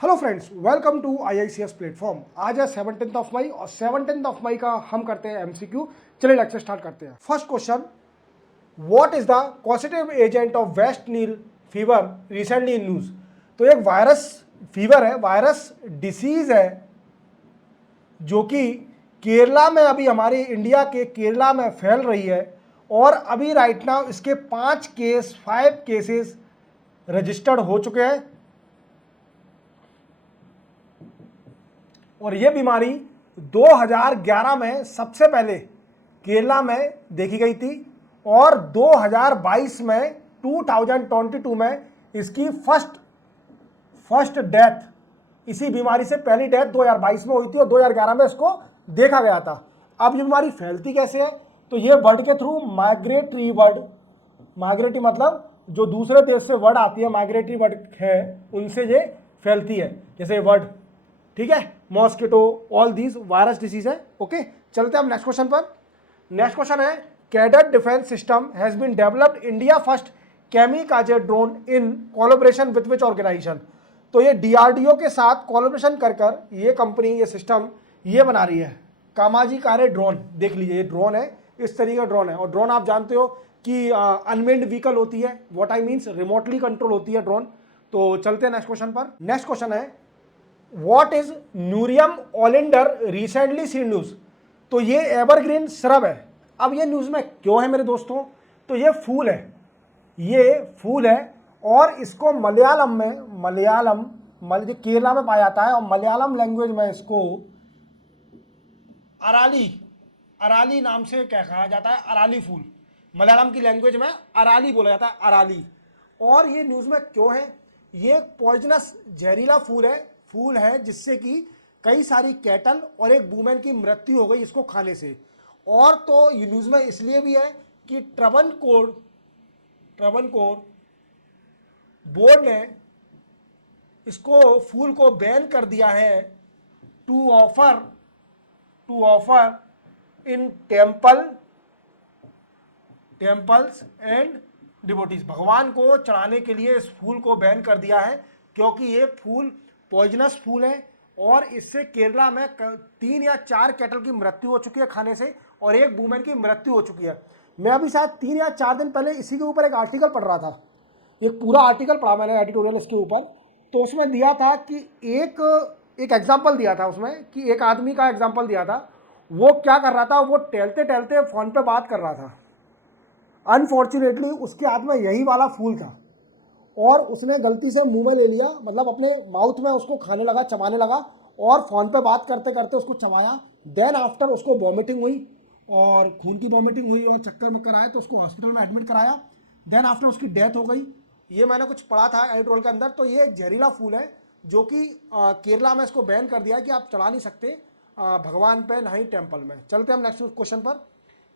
Hello friends, welcome to IICS platform. आज है 17 of May और 17 ऑफ मई का हम करते हैं MCQ। चलिए लेक्चर स्टार्ट करते हैं। First question, what is the causative agent of waste nil fever recently in news. तो एक वायरस फीवर है, वायरस डिसीज है जो कि केरला में, अभी हमारे इंडिया के केरला में फैल रही है और अभी राइट नाउ इसके 5 केसेस रजिस्टर्ड हो चुके हैं और ये बीमारी 2011 में सबसे पहले केरला में देखी गई थी और 2022 में 2022 में इसकी फर्स्ट डेथ, इसी बीमारी से पहली डेथ 2022 में हुई थी और 2011 में इसको देखा गया था। अब ये बीमारी फैलती कैसे है? तो ये वर्ड के थ्रू माइग्रेटरी मतलब जो दूसरे देश से वर्ड आती है, माइग्रेटरी वर्ड है, उनसे ये फैलती है। जैसे वर्ड, ठीक है, mosquito, all these virus disease है। ओके, चलते हैं अब नेक्स्ट क्वेश्चन पर। नेक्स्ट क्वेश्चन है, cadet defence system has been developed India first kamikaze drone in collaboration with which organisation. तो ये DRDO के साथ कोलैबोरेशन कर ये कंपनी, ये सिस्टम ये बना रही है कामाजी कारे ड्रोन। देख लीजिए, ये ड्रोन है, इस तरीके का ड्रोन है। और ड्रोन आप जानते हो कि अनमेन्ड व्हीकल होती है, what I means remotely control होती है ड्रोन। तो चलते हैं नेक्स्ट क्वेश्चन पर। नेक्स्ट क्वेश्चन है, what is न्यूरियम oleander recently seen news. तो ये एवरग्रीन श्रब है। अब ये न्यूज में क्यों है मेरे दोस्तों? तो ये फूल है और इसको जो केरला में पाया जाता है और मलयालम लैंग्वेज में इसको अराली नाम से क्या कहा जाता है, अराली फूल। मलयालम की लैंग्वेज में अराली बोला जाता है, अराली। और ये न्यूज में क्यों है? ये पॉइजनस जहरीला फूल है जिससे कि कई सारी कैटल और एक वुमेन की मृत्यु हो गई इसको खाने से। और तो ये न्यूज में इसलिए भी है कि ट्रवनकोर बोर्ड ने इसको फूल को बैन कर दिया है to offer in temples and devotees. भगवान को चढ़ाने के लिए इस फूल को बैन कर दिया है क्योंकि ये फूल पॉइजनस फूल है और इससे केरला में 3 या 4 कैटल की मृत्यु हो चुकी है खाने से और एक वुमेन की मृत्यु हो चुकी है। मैं अभी शायद 3 या 4 दिन पहले इसी के ऊपर एक आर्टिकल पढ़ रहा था, एक पूरा आर्टिकल पढ़ा मैंने, एडिटोरियल इसके ऊपर। तो उसमें दिया था कि एक एग्जाम्पल दिया था उसमें कि एक आदमी का एग्जाम्पल दिया था। वो क्या कर रहा था, वो टहलते टहलते फ़ोन पे बात कर रहा था। अनफॉर्चुनेटली उसके हाथ में यही वाला फूल था और उसने गलती से मुंह में ले लिया, मतलब अपने माउथ में उसको खाने लगा, चबाने लगा और फ़ोन पे बात करते करते उसको चबाया। देन आफ्टर उसको वॉमिटिंग हुई और खून की वॉमिटिंग हुई और चक्कर आए तो उसको हॉस्पिटल में एडमिट कराया। देन आफ्टर उसकी डेथ हो गई। ये मैंने कुछ पढ़ा था एडिटोरियल के अंदर। तो ये एक जहरीला फूल है जो कि केरला में इसको बैन कर दिया कि आप चढ़ा नहीं सकते भगवान पे, ना ही टेम्पल में। चलते हम नेक्स्ट क्वेश्चन पर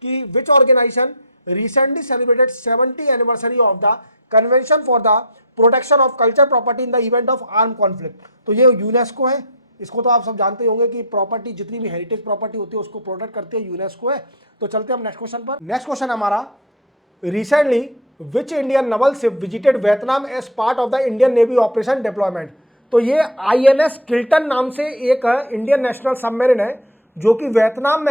कि विच organisation recently celebrated 70th anniversary of the Convention for the Protection of Cultural Property in the Event of Armed Conflict। तो ये यूनेस्को है। इसको तो आप सब जानते होंगे कि प्रॉपर्टी, जितनी भी हेरिटेज प्रॉपर्टी होती है उसको प्रोटेक्ट करती है यूनेस्को है। तो चलते हैं हम नेक्स्ट क्वेश्चन पर। नेक्स्ट क्वेश्चन हमारा, recently which Indian naval ship visited Vietnam as part of the Indian navy operation deployment. तो ये INS किल्टन नाम से एक इंडियन नेशनल सबमरीन है जो कि वियतनाम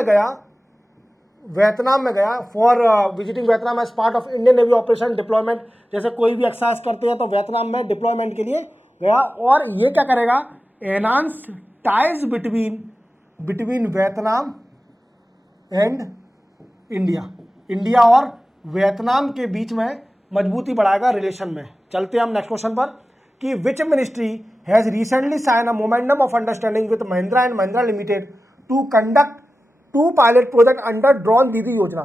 में गया for visiting Vietnam as part of Indian navy operation deployment. जैसे कोई भी एक्सरसाइज करते हैं तो वियतनाम में डिप्लॉयमेंट के लिए गया। और ये क्या करेगा, enhance ties between Vietnam and India और वियतनाम के बीच में मजबूती बढ़ाएगा रिलेशन में। चलते हैं हम नेक्स्ट क्वेश्चन पर कि which ministry has recently sign a memorandum of understanding with Mahindra and Mahindra limited to conduct 2 pilot project under drone Didi Yojana.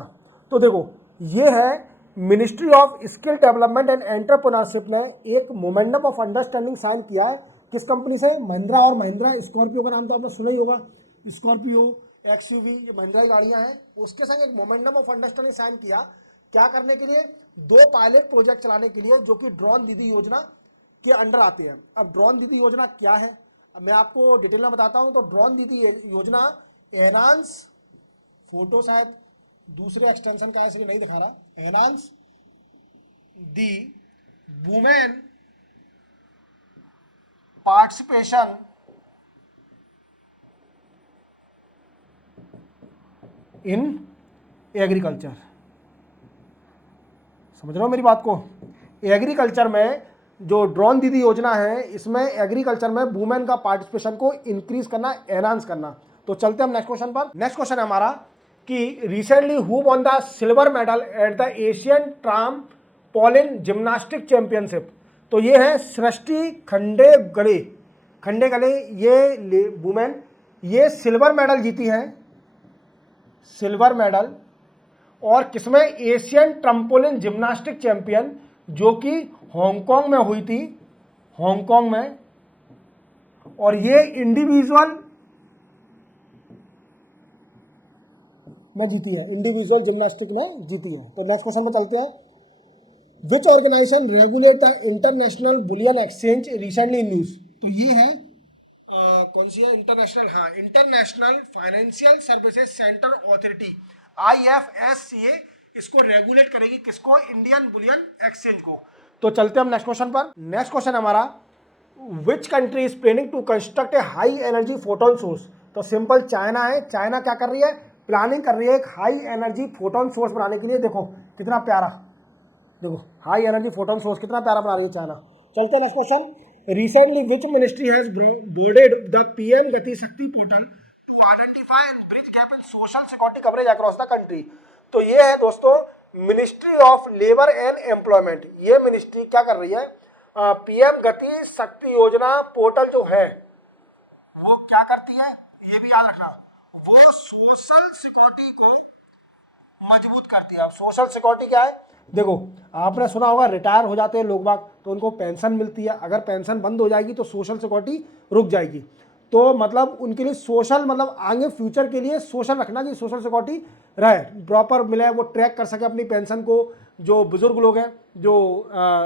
तो देखो, ये है ministry of skill development and entrepreneurship ने एक मोमेंडम ऑफ अंडरस्टैंडिंग साइन किया है। किस कंपनी से? महिंद्रा और महिंद्रा। स्कॉर्पियो का नाम तो आपने सुना ही होगा, स्कॉर्पियो, XUV, ये महिंद्रा की गाड़ियां हैं। उसके संग एक मोमेंडम ऑफ अंडरस्टैंडिंग साइन किया, क्या करने के लिए? 2 पायलट प्रोजेक्ट चलाने के लिए जो कि ड्रोन दीदी योजना के अंडर आते हैं। अब ड्रोन दीदी योजना क्या है, अब मैं आपको डिटेल में बताता हूं। तो ड्रोन दीदी योजना एनहांस, फोटो शायद दूसरे एक्सटेंशन का इसलिए नहीं दिखा रहा, enhance the women participation in agriculture. समझ रहे हो मेरी बात को? एग्रीकल्चर में जो ड्रोन दीदी योजना है, इसमें एग्रीकल्चर में वुमेन का पार्टिसिपेशन को इंक्रीज करना, एनहांस करना। तो चलते हम नेक्स्ट क्वेश्चन पर। नेक्स्ट क्वेश्चन है हमारा कि recently who won the silver medal at the Asian ट्राम्पोलिन gymnastic championship. तो ये है सृष्टि खंडेगले। खंडेगले ये वुमेन, ये सिल्वर मेडल जीती है, सिल्वर मेडल। और किसमें? एशियन ट्रम्पोलिन जिम्नास्टिक चैंपियन, जो कि हांगकांग में हुई थी, हांगकांग में। और ये इंडिविजुअल में जीती है, इंडिविजुअल जिम्नास्टिक में जीती है। तो नेक्स्ट क्वेश्चन में चलते हैं। Which organisation regulate the international bullion exchange recently in news. तो ये है कौन सी है? इंटरनेशनल, हाँ, international financial services centre authority, IFSCA, इसको रेगुलेट करेगी। किसको? इंडियन बुलियन एक्सचेंज को। तो चलते हम नेक्स्ट क्वेश्चन पर। नेक्स्ट क्वेश्चन हमारा, which country is planning to construct a high energy photon source. तो सिंपल चाइना है। चाइना क्या कर रही है? प्लानिंग कर रही है एक हाई एनर्जी फोटोन सोर्स बनाने के लिए। देखो कितना प्यारा, देखो हाई एनर्जी फोटोन सोर्स कितना प्यारा बना रही है चाइना। चलते हैं next question. Recently which ministry has boarded the PM Gati Shakti portal to identify and bridge gap in social security coverage across the country. तो ये है दोस्तों ministry of labour and employment. ये मिनिस्ट्री क्या कर रही है? PM गति शक्ति योजना पोर्टल जो है वो क्या करती है, ये भी याद रखना, वो सोशल सिक्योरिटी को मजबूत करती है। अब सोशल सिक्योरिटी क्या है? देखो आपने सुना होगा, रिटायर हो जाते हैं लोग बाग तो उनको पेंशन मिलती है। अगर पेंशन बंद हो जाएगी तो सोशल सिक्योरिटी रुक जाएगी। तो मतलब उनके लिए सोशल, मतलब आगे फ्यूचर के लिए सोशल रखना कि सोशल सिक्योरिटी रहे, प्रॉपर मिले, वो ट्रैक कर सके अपनी पेंशन को। जो बुजुर्ग लोग हैं जो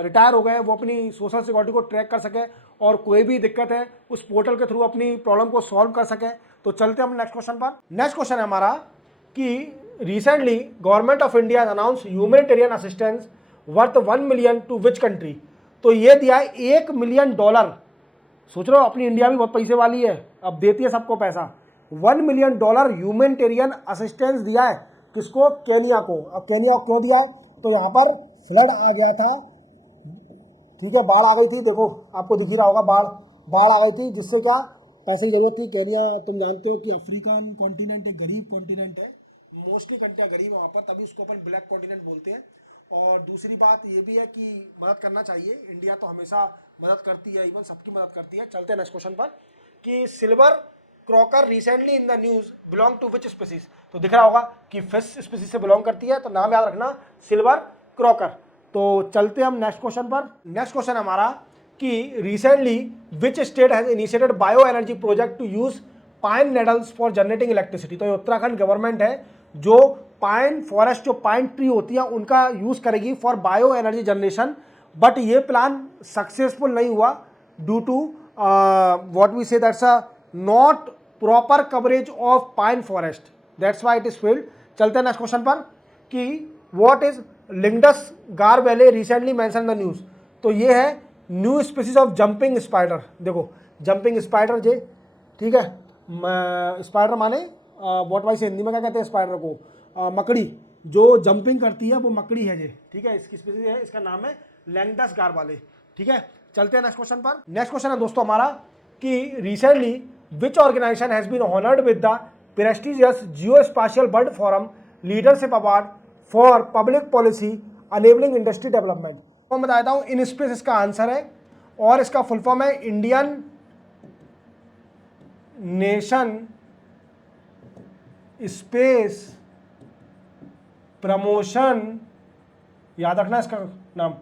रिटायर हो गए हैं वो अपनी सोशल सिक्योरिटी को ट्रैक कर सके और कोई भी दिक्कत है उस पोर्टल के थ्रू अपनी प्रॉब्लम को सॉल्व कर सके। तो चलते हम नेक्स्ट क्वेश्चन पर। नेक्स्ट क्वेश्चन है हमारा कि recently government of India announce humanitarian assistance worth 1 million to which country. तो ये दिया है $1 मिलियन। सोच रहे हो अपनी इंडिया भी बहुत पैसे वाली है, अब देती है सबको पैसा। $1 मिलियन ह्यूमैनिटेरियन असिस्टेंस दिया है। किसको? केनिया को। अब केनिया को क्यों दिया है? तो यहाँ पर फ्लड आ गया था, ठीक है, बाढ़ आ गई थी। देखो आपको दिख ही रहा होगा, बाढ़ आ गई थी, जिससे क्या पैसे की जरूरत थी। केनिया तुम जानते हो कि अफ्रीकन कॉन्टिनेंट है, गरीब कॉन्टिनेंट है, मोस्टली कंट्रियाँ गरीब है वहाँ पर, तभी उसको अपन ब्लैक कॉन्टिनेंट बोलते हैं। और दूसरी बात ये भी है कि मदद करना चाहिए, इंडिया तो हमेशा मदद करती है, इवन सबकी मदद करती है। चलते हैं नेक्स्ट क्वेश्चन पर कि silver croaker recently in the news belong to which species. तो दिख रहा होगा कि फिश स्पीसीज से बिलोंग करती है, तो नाम याद रखना सिल्वर क्रॉकर। तो चलते हम नेक्स्ट क्वेश्चन पर। नेक्स्ट क्वेश्चन हमारा कि recently which state has initiated bio energy project to use pine needles for generating electricity. तो उत्तराखंड गवर्नमेंट है जो पाइन फॉरेस्ट, जो पाइन ट्री होती है उनका यूज करेगी for bio energy generation. But ये प्लान सक्सेसफुल नहीं हुआ due to what we say that's a not proper coverage of pine forest, that's why it is failed. चलते हैं नेक्स्ट क्वेश्चन पर कि व्हाट इज लिंगडस गारवेले रिसेंटली मेंशन द न्यूज। तो ये है new species of jumping spider. देखो जंपिंग स्पाइडर जे, ठीक है, स्पाइडर माने व्हाट वाइस हिंदी में क्या कहते हैं स्पाइडर को? मकड़ी, जो जंपिंग करती है वो मकड़ी है जे, ठीक है, इसकी स्पीसीज है, इसका नाम है लैंगडस गारवाले, ठीक है। चलते हैं नेक्स्ट क्वेश्चन पर। नेक्स्ट क्वेश्चन है दोस्तों हमारा कि recently which organisation has been honoured with the prestigious geospatial world forum leadership award for public policy enabling industry development. तो मैं बताता हूँ इन स्पेस इसका आंसर है, और इसका फुल फॉर्म है इंडियन नेशन स्पेस प्रमोशन, याद रखना इसका नाम,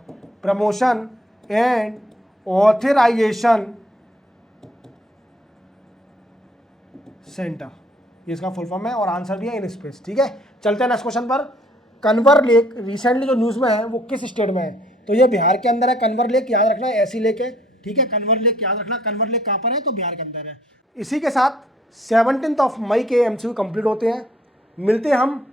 प्रमोशन एंड ऑथराइजेशन सेंटर, ये इसका फुल फॉर्म है, और आंसर भी है इन स्पेस, ठीक है। चलते हैं नेक्स्ट क्वेश्चन पर। कन्वर लेक रिसेंटली जो न्यूज़ में है वो किस स्टेट में है? तो ये बिहार के अंदर है। कन्वर लेक याद रखना, ऐसी लेक है, ठीक है, कन्वर लेक याद रखना। कन्वर लेक कहाँ पर है? तो बिहार के अंदर है। इसी के साथ 17 मई के MCQ कंप्लीट होते हैं। मिलते हैं हम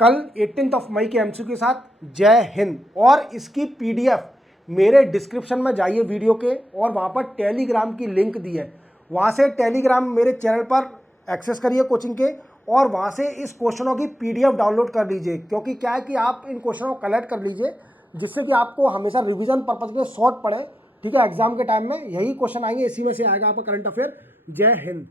कल 18 मई के MCQ के साथ। जय हिंद। और इसकी PDF मेरे डिस्क्रिप्शन में जाइए वीडियो के, और वहाँ पर टेलीग्राम की लिंक दी है, वहाँ से टेलीग्राम मेरे चैनल पर एक्सेस करिए कोचिंग के, और वहाँ से इस क्वेश्चनों की पीडीएफ डाउनलोड कर लीजिए। क्योंकि क्या है कि आप इन क्वेश्चनों को कलेक्ट कर लीजिए, जिससे कि आपको हमेशा रिवीजन पर्पज के लिए शॉर्ट पड़े। ठीक है, एग्जाम के टाइम में यही क्वेश्चन आएंगे, इसी में से आएगा आपका करंट अफेयर। जय हिंद।